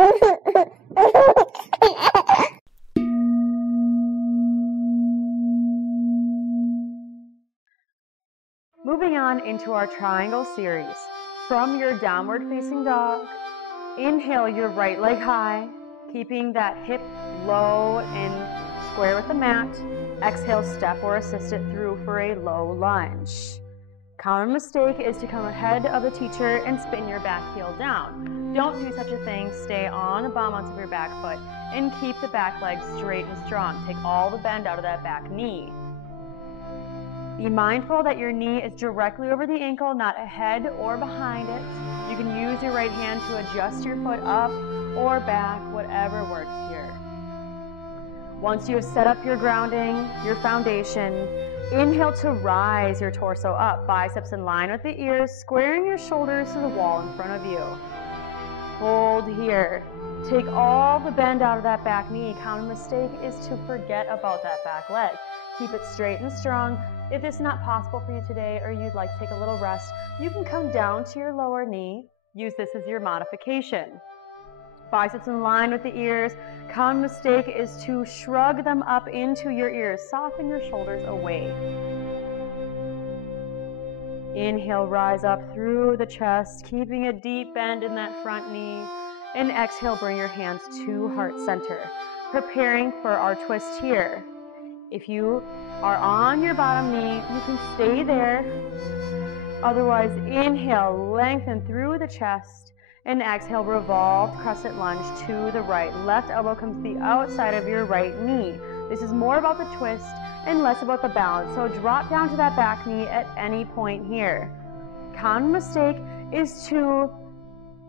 Moving on into our triangle series. From your downward facing dog, inhale your right leg high, keeping that hip low and square with the mat. Exhale, step or assist it through for a low lunge. Common mistake is to come ahead of the teacher and spin your back heel down. Don't do such a thing. Stay on the bottom of your back foot and keep the back leg straight and strong. Take all the bend out of that back knee. Be mindful that your knee is directly over the ankle, not ahead or behind it. You can use your right hand to adjust your foot up or back, whatever works here. Once you have set up your grounding, your foundation, inhale to rise your torso up, biceps in line with the ears, squaring your shoulders to the wall in front of you. Hold here. Take all the bend out of that back knee. Common mistake is to forget about that back leg. Keep it straight and strong. If it's not possible for you today or you'd like to take a little rest, you can come down to your lower knee. Use this as your modification. Biceps in line with the ears. Common mistake is to shrug them up into your ears. Soften your shoulders away. Inhale, rise up through the chest, keeping a deep bend in that front knee. And exhale, bring your hands to heart center. Preparing for our twist here. If you are on your bottom knee, you can stay there. Otherwise, inhale, lengthen through the chest. And exhale, revolve, crescent lunge to the right. Left elbow comes to the outside of your right knee. This is more about the twist and less about the balance. So drop down to that back knee at any point here. Common mistake is to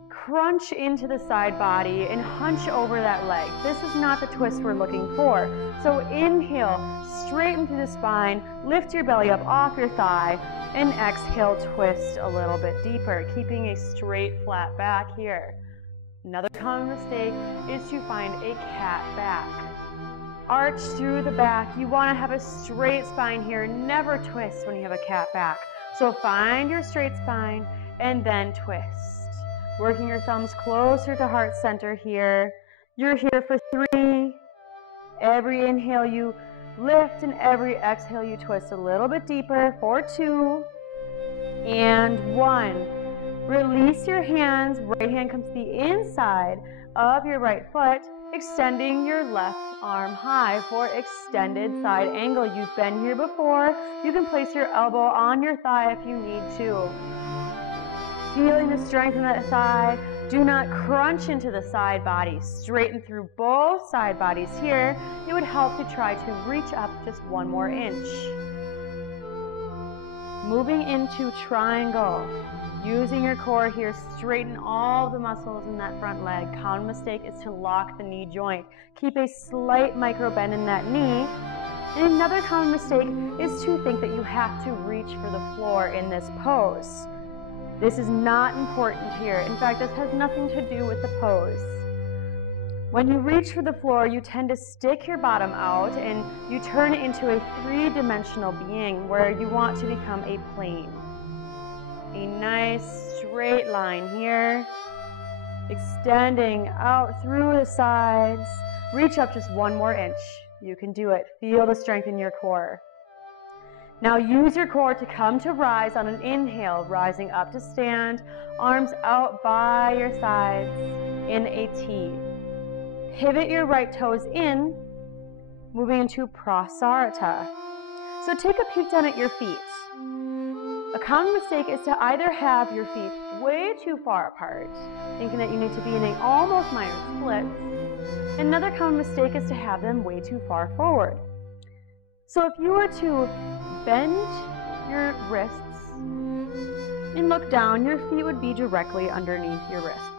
crunch into the side body and hunch over that leg. This is not the twist we're looking for. So inhale, straighten through the spine, lift your belly up off your thigh, and exhale, twist a little bit deeper, keeping a straight, flat back here. Another common mistake is to find a cat back. Arch through the back. You want to have a straight spine here. Never twist when you have a cat back. So find your straight spine and then twist. Working your thumbs closer to heart center here. You're here for 3. Every inhale you lift and every exhale you twist a little bit deeper for 2 and 1. Release your hands. Right hand comes to the inside of your right foot, extending your left arm high for extended side angle. You've been here before. You can place your elbow on your thigh if you need to. Feeling the strength in that thigh. Do not crunch into the side body. Straighten through both side bodies here. It would help to try to reach up just 1 more inch. Moving into triangle. Using your core here, straighten all the muscles in that front leg. Common mistake is to lock the knee joint. Keep a slight micro bend in that knee. And another common mistake is to think that you have to reach for the floor in this pose. This is not important here. In fact, this has nothing to do with the pose. When you reach for the floor, you tend to stick your bottom out and you turn it into a 3-dimensional being where you want to become a plane. A nice straight line here, extending out through the sides. Reach up just 1 more inch. You can do it. Feel the strength in your core. Now use your core to come to rise on an inhale, rising up to stand, arms out by your sides in a T. Pivot your right toes in, moving into Prasarita. So take a peek down at your feet. A common mistake is to either have your feet way too far apart, thinking that you need to be in an almost minor split. Another common mistake is to have them way too far forward. So if you were to bend your wrists and look down, your feet would be directly underneath your wrists.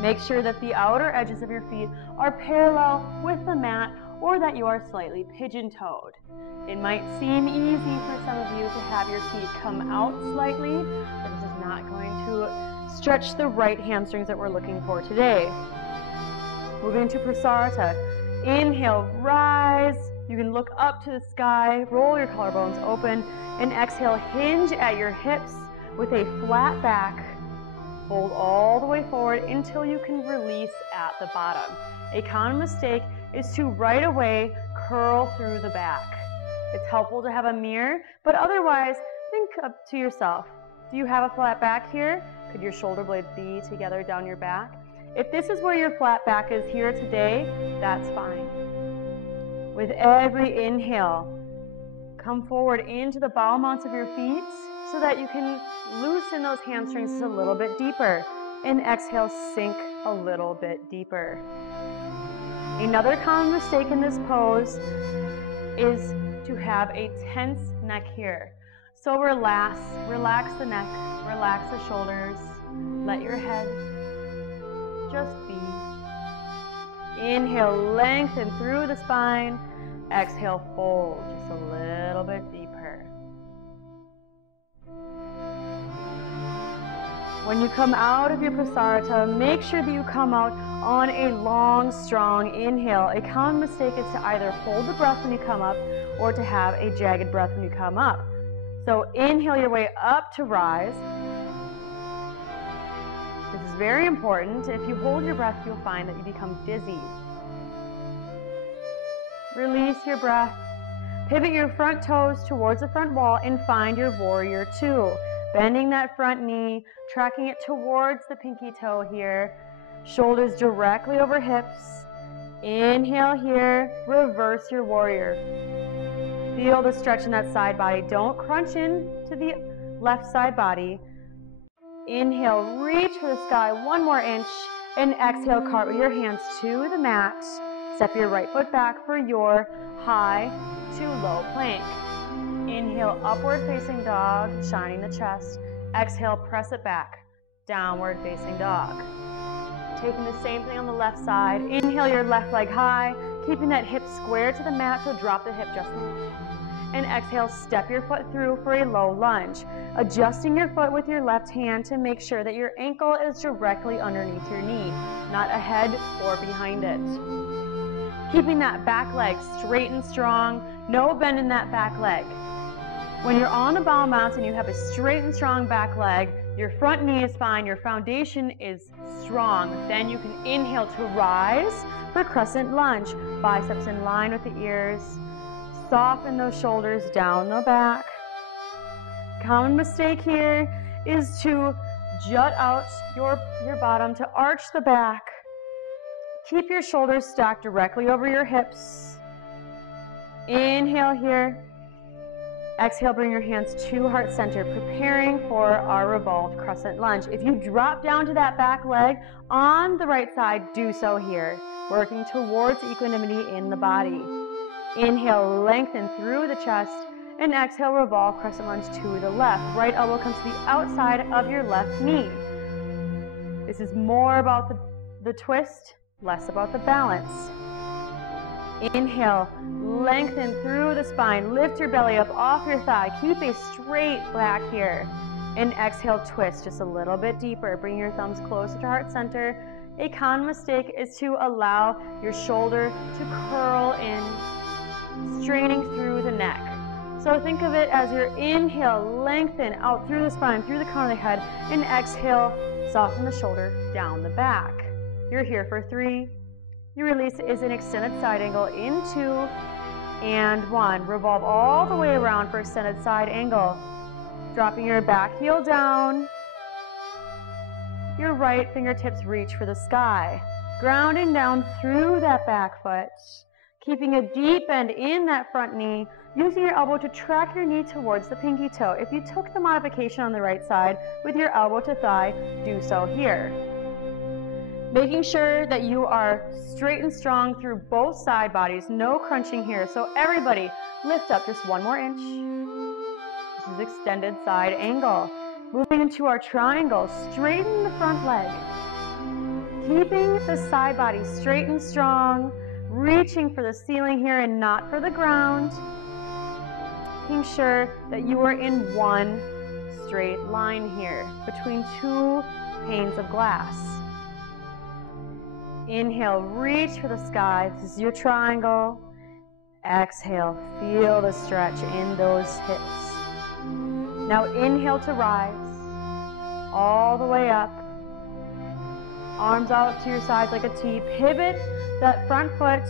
Make sure that the outer edges of your feet are parallel with the mat or that you are slightly pigeon-toed. It might seem easy for some of you to have your feet come out slightly, but this is not going to stretch the right hamstrings that we're looking for today. Moving to Prasarita. Inhale, rise. You can look up to the sky, roll your collarbones open, and exhale, hinge at your hips with a flat back. Fold all the way forward until you can release at the bottom. A common mistake is to right away curl through the back. It's helpful to have a mirror, but otherwise, think up to yourself. Do you have a flat back here? Could your shoulder blades be together down your back? If this is where your flat back is here today, that's fine. With every inhale, come forward into the bowel mounts of your feet so that you can loosen those hamstrings a little bit deeper. And exhale, sink a little bit deeper. Another common mistake in this pose is to have a tense neck here. So relax the neck, relax the shoulders, let your head just be. Inhale, lengthen through the spine. Exhale, fold just a little bit deeper. When you come out of your Prasarita, make sure that you come out on a long, strong inhale. A common mistake is to either hold the breath when you come up or to have a jagged breath when you come up. So inhale your way up to rise. This is very important. If you hold your breath, you'll find that you become dizzy. Release your breath. Pivot your front toes towards the front wall and find your warrior two. Bending that front knee, tracking it towards the pinky toe here. Shoulders directly over hips. Inhale here, reverse your warrior. Feel the stretch in that side body. Don't crunch in to the left side body. Inhale, reach for the sky 1 more inch, and exhale, cartwheel your hands to the mat. Step your right foot back for your high to low plank. Inhale, upward facing dog, shining the chest. Exhale, press it back, downward facing dog. Taking the same thing on the left side. Inhale your left leg high, keeping that hip square to the mat, so drop the hip just an inch. And exhale, step your foot through for a low lunge. Adjusting your foot with your left hand to make sure that your ankle is directly underneath your knee, not ahead or behind it. Keeping that back leg straight and strong, no bend in that back leg. When you're on the bowel mounts and you have a straight and strong back leg, your front knee is fine, your foundation is strong. Then you can inhale to rise for crescent lunge. Biceps in line with the ears. Soften those shoulders down the back. Common mistake here is to jut out your bottom to arch the back. Keep your shoulders stacked directly over your hips. Inhale here. Exhale, bring your hands to heart center, preparing for our revolved crescent lunge. If you drop down to that back leg on the right side, do so here, working towards equanimity in the body. Inhale, lengthen through the chest, and exhale, revolve crescent lunge to the left. Right elbow comes to the outside of your left knee. This is more about the twist, less about the balance. Inhale, lengthen through the spine, lift your belly up off your thigh, keep a straight back here. And exhale, twist just a little bit deeper. Bring your thumbs closer to heart center. A common mistake is to allow your shoulder to curl in, straining through the neck. So think of it as your inhale, lengthen out through the spine, through the crown of the head, and exhale, soften the shoulder down the back. You're here for 3. Your release is an extended side angle in 2 and 1. Revolve all the way around for extended side angle. Dropping your back heel down. Your right fingertips reach for the sky. Grounding down through that back foot. Keeping a deep bend in that front knee. Using your elbow to track your knee towards the pinky toe. If you took the modification on the right side with your elbow to thigh, do so here. Making sure that you are straight and strong through both side bodies. No crunching here. So everybody, lift up just 1 more inch. This is extended side angle. Moving into our triangle, straighten the front leg. Keeping the side body straight and strong. Reaching for the ceiling here and not for the ground. Making sure that you are in 1 straight line here between 2 panes of glass. Inhale, reach for the sky. This is your triangle. Exhale, feel the stretch in those hips. Now inhale to rise. All the way up. Arms out to your sides like a T. Pivot that front foot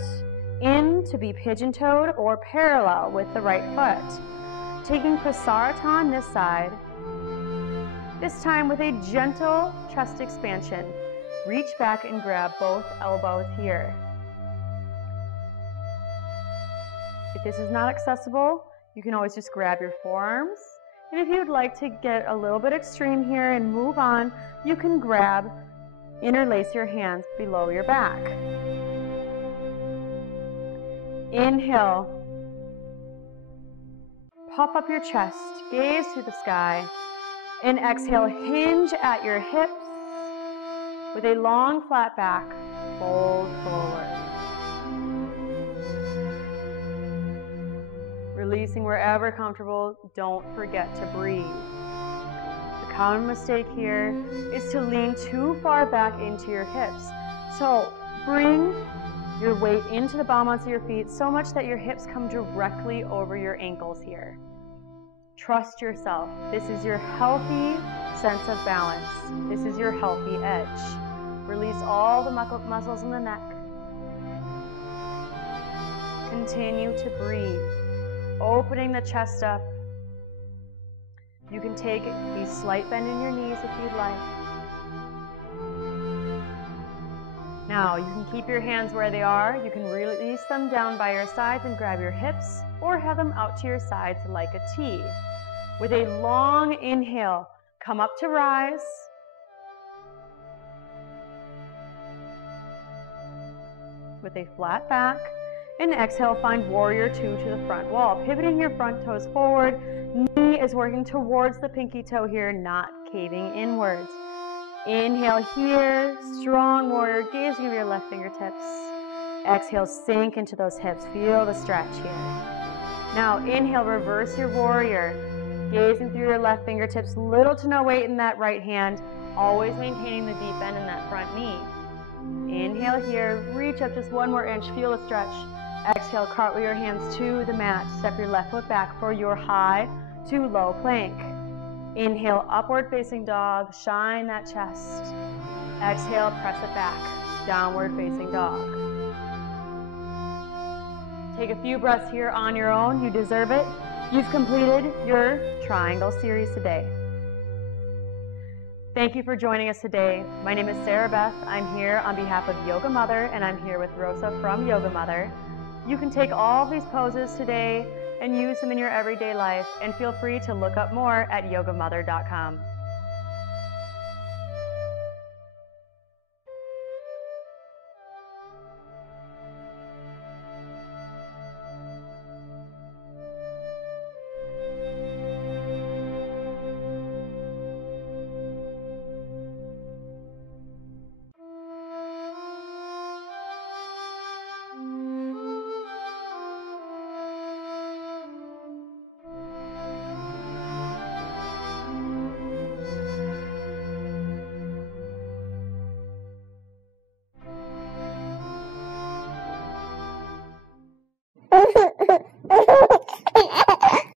in to be pigeon-toed or parallel with the right foot. Taking Prasarita on this side, this time with a gentle chest expansion. Reach back and grab both elbows here. If this is not accessible, you can always just grab your forearms. And if you would like to get a little bit extreme here and move on, you can interlace your hands below your back. Inhale. Puff up your chest, gaze to the sky. And exhale, hinge at your hips with a long flat back, fold forward. Releasing wherever comfortable, don't forget to breathe. The common mistake here is to lean too far back into your hips. So bring your weight into the bottoms of your feet so much that your hips come directly over your ankles here. Trust yourself. This is your healthy sense of balance. This is your healthy edge. Release all the muscles in the neck. Continue to breathe. Opening the chest up. You can take a slight bend in your knees if you'd like. Now, you can keep your hands where they are. You can release them down by your sides and grab your hips, or have them out to your sides like a T. With a long inhale, come up to rise. With a flat back. And exhale, find warrior 2 to the front wall. Pivoting your front toes forward. Knee is working towards the pinky toe here, not caving inwards. Inhale here, strong warrior, gazing over your left fingertips. Exhale, sink into those hips. Feel the stretch here. Now inhale, reverse your warrior. Gazing through your left fingertips, little to no weight in that right hand, always maintaining the deep bend in that front knee. Inhale here, reach up just 1 more inch, feel the stretch. Exhale, cartwheel your hands to the mat. Step your left foot back for your high to low plank. Inhale, upward facing dog, shine that chest. Exhale, press it back, downward facing dog. Take a few breaths here on your own, you deserve it. You've completed your triangle series today. Thank you for joining us today. My name is Sarah Beth. I'm here on behalf of Yoga Mother, and I'm here with Rosa from Yoga Mother. You can take all of these poses today and use them in your everyday life, and feel free to look up more at yogamother.com.